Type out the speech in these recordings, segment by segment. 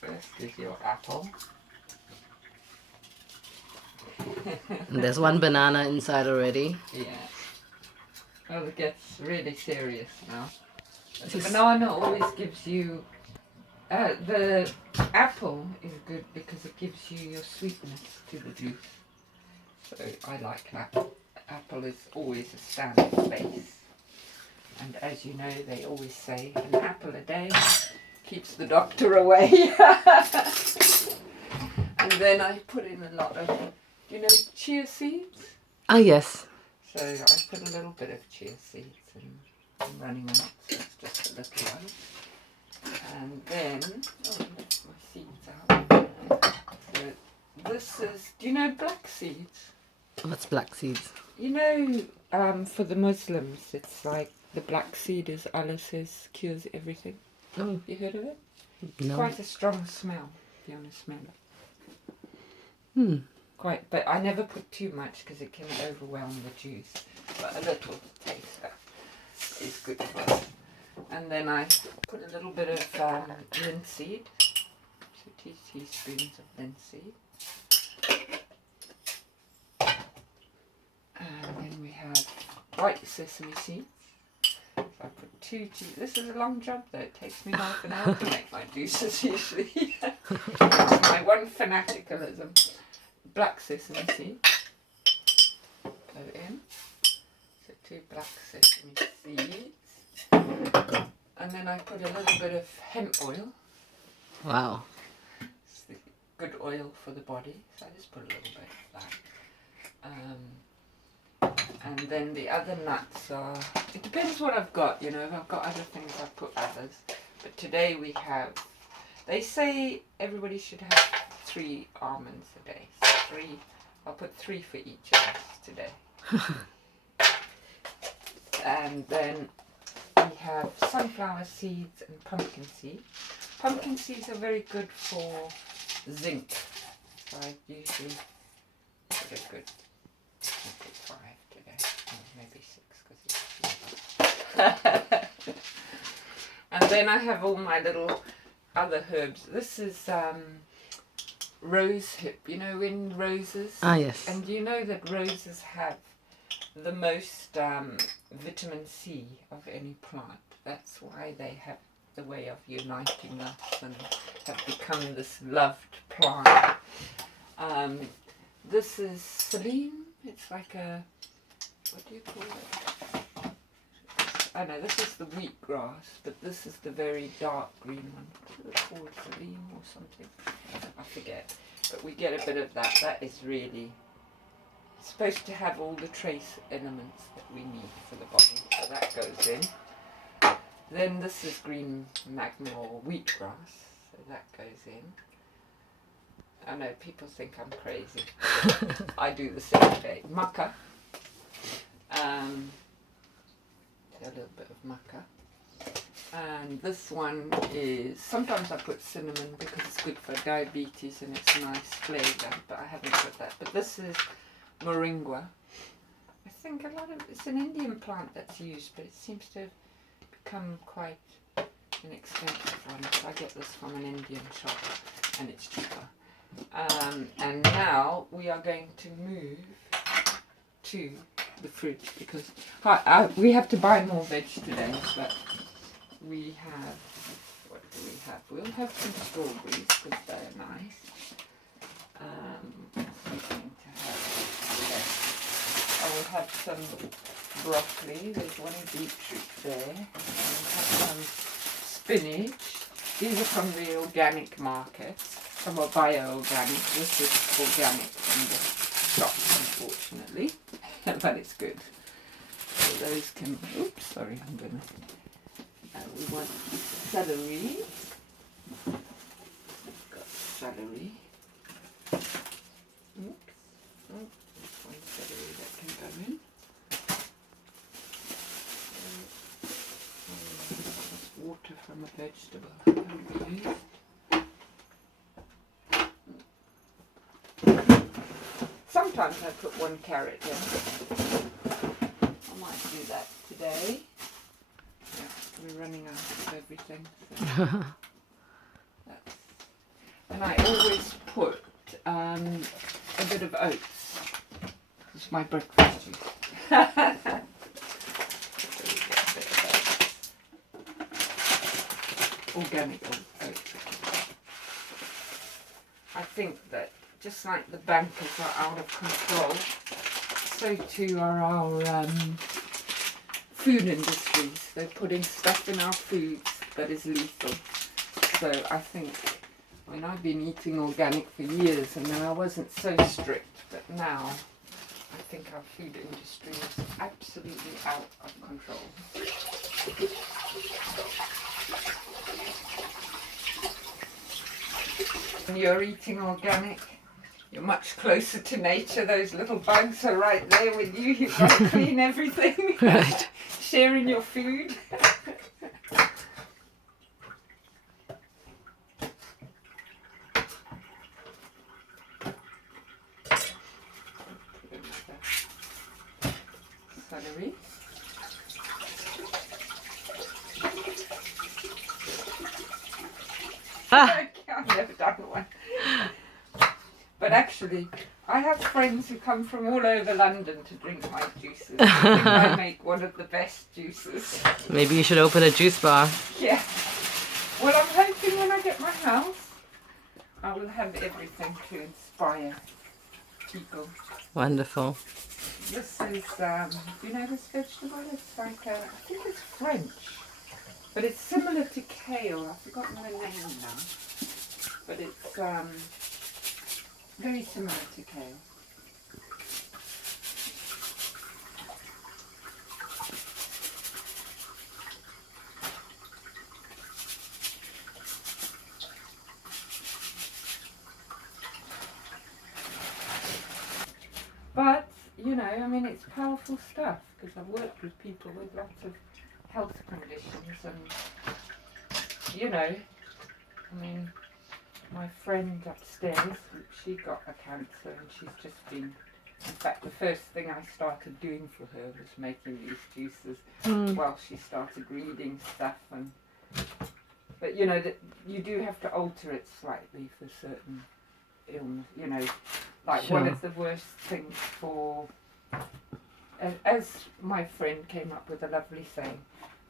First is your apple. And there's one banana inside already. Yeah. Well, it gets really serious now. The This is- banana always gives you. The apple is good because it gives you your sweetness to the juice. So I like apple. Apple is always a standard base. And as you know, they always say an apple a day keeps the doctor away. And then I put in a lot of, chia seeds? Ah, yes. So I put a little bit of chia seeds and I'm running out, so it's just a little one. And then, my seeds out. So this is, do you know black seeds? What's black seeds? You know, for the Muslims, it's like the black seed is Allah says cures everything. Oh, You heard of it? no. Quite a strong smell, if you want to smell it. Quite, but I never put too much because it can overwhelm the juice. But a little taster is good for us. And then I put a little bit of linseed, so 2 teaspoons of linseed. And then we have white sesame seeds. So I put 2 This is a long job though. It takes me half an hour to make my juices usually. It's my one fanaticalism. Black sesame seeds go in. So 2 black sesame seeds. And then I put a little bit of hemp oil. Wow. It's the good oil for the body. So I just put a little bit of that. And then the other nuts are, it depends what I've got, if I've got other things I put others. But today we have, they say everybody should have 3 almonds a day. So 3, I'll put 3 for each of us today. And then we have sunflower seeds and pumpkin seeds. Pumpkin seeds are very good for zinc. So I usually put a good, I'll put 5 today, maybe 6 because it's And then I have all my little other herbs. This is rose hip, in roses. Ah, yes. And you know that roses have the most vitamin C of any plant. That's why they have the way of uniting us and have become this loved plant. This is Celine. It's like a, what do you call it? I know, this is the wheatgrass, but this is the very dark green one. Is it called Celine or something? I forget. But we get a bit of that. That is really supposed to have all the trace elements that we need for the body. So that goes in. Then this is green magma or wheatgrass. So that goes in. I know people think I'm crazy. I do the same thing. Maca. A little bit of maca. And this one is, sometimes I put cinnamon because it's good for diabetes and it's a nice flavour, but I haven't put that. But this is moringa. I think a lot of, it's an Indian plant that's used, but it seems to have become quite an expensive one. So I get this from an Indian shop and it's cheaper. And now we are going to move to the fridge because we have to buy more veg today, but we have, what do we have? We'll have some strawberries because they're nice. Something to have. I will have some broccoli. There's one beetroot there. I'll have some spinach. These are from the organic market. Some are bio-organic. This is organic from the shop, unfortunately, but it's good. So those can. Oops, sorry. I'm gonna. We want celery. Got celery. Oops. Oh, there's one celery that can go in. That's water from a vegetable. Sometimes I put 1 carrot in. I might do that today. Yeah, we're running out of everything. So that's And I always put a bit of oats. It's my breakfast juice. So we get a bit of organic oats. I think that just like the bankers are out of control, so too are our food industries. They're putting stuff in our foods that is lethal. So I think, I mean, I've been eating organic for years and then I wasn't so strict, but now I think our food industry is absolutely out of control. When you're eating organic, you're much closer to nature. Those little bugs are right there with you. You've got to clean everything. Right. Sharing your food. Celery. I've never done one. But actually, I have friends who come from all over London to drink my juices. I think I make one of the best juices. Maybe you should open a juice bar. Yeah. Well, I'm hoping when I get my house, I will have everything to inspire people. Wonderful. This is, do you know this vegetable? It's like, I think it's French. But it's similar to kale. I've forgotten the name now. But it's very similar to kale. But, you know, I mean, it's powerful stuff because I've worked with people with lots of health conditions and, you know, I mean, my friend upstairs, she got a cancer and she's just been, in fact, the first thing I started doing for her was making these juices while she started reading stuff. And but, you know, that you do have to alter it slightly for certain illness, you know, like one Sure. of the worst things for, as my friend came up with a lovely saying,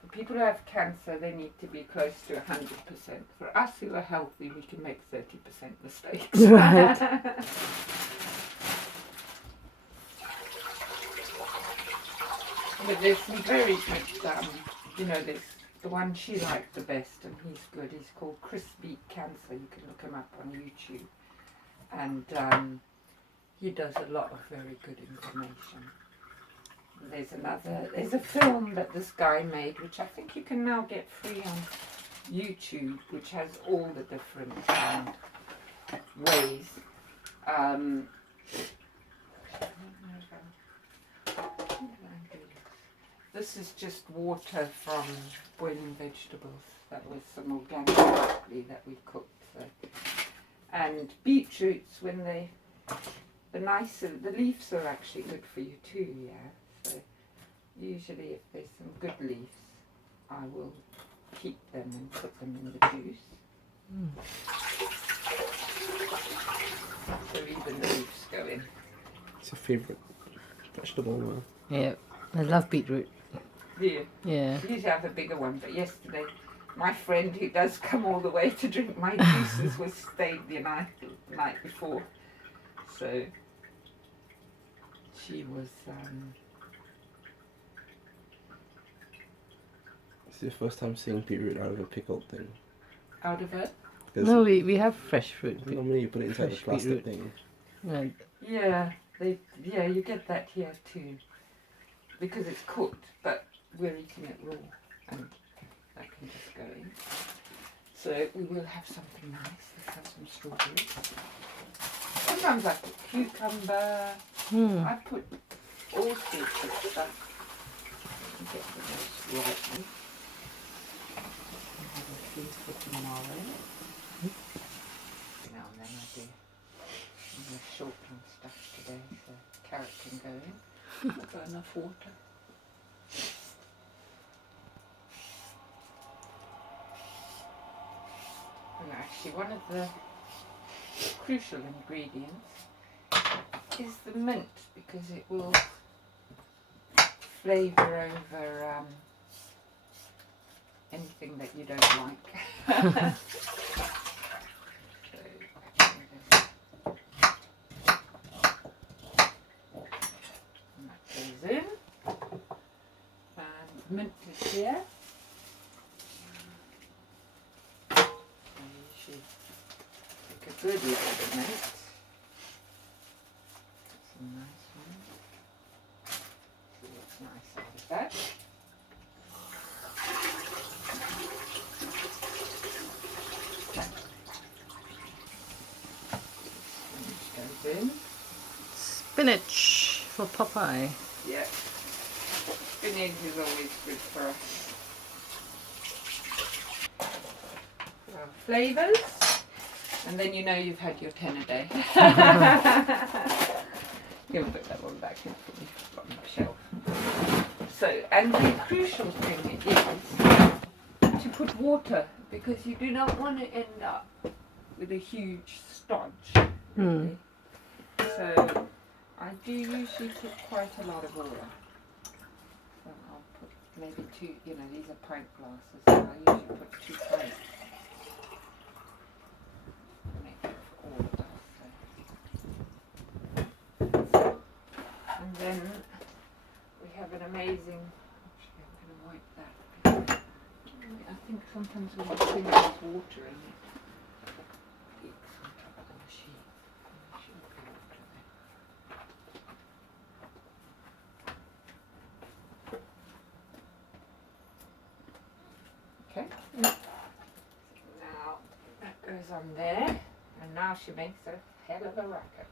for people who have cancer, they need to be close to 100%. For us who are healthy, we can make 30% mistakes. Right. But there's some very good, you know, there's the one she liked the best, and he's good. He's called Chris Beat Cancer. You can look him up on YouTube. And he does a lot of very good information. There's a film that this guy made, which I think you can now get free on YouTube, which has all the different ways. This is just water from boiling vegetables. That was some organic broccoli that we cooked. So. And beetroots, when the leaves are actually good for you too, yeah. So usually if there's some good leaves, I will keep them and put them in the juice. So even the leaves go in. It's your favourite vegetable now. Yeah, I love beetroot. Do you? Yeah. Usually I have a bigger one, but yesterday my friend who does come all the way to drink my juices was stayed the night before. So she was It's your first time seeing beetroot out of a pickled thing. out of it. Because No, we have fresh fruit. normally you put it inside the fresh plastic beetroot. thing. Right. Yeah, you get that here too. Because it's cooked, but we're eating it raw and that can just go in. So we will have something nice. Let's have some strawberries. Sometimes I put cucumber. I put all sorts of stuff. Get the most right one. Have a few for tomorrow. Now and then I do. I'm short on stuff today, so carrot can go in. I've got enough water. And actually, one of the crucial ingredients is the mint, because it will flavour over anything that you don't like. And that goes in, and mint is here. So you should take a good load of mint. Some nice ones. See what's nice out of that. Goes in. Spinach for Popeye. Yeah. Spinach is always good for us. Well, flavours. And then you know you've had your 10 a day. You'll put that one back in for me on the shelf. So, and the crucial thing is to put water, because you do not want to end up with a huge stodge. Really. So I do usually put quite a lot of oil. So I'll put maybe 2, these are pint glasses, so I usually put 2 pints. Make it for all of us. And then we have an amazing, actually I'm going to wipe that. I think sometimes when you clean there's water in it. It's on top of the machine. There shouldn't be water there. Okay. Now that goes on there, and now she makes a hell of a racket.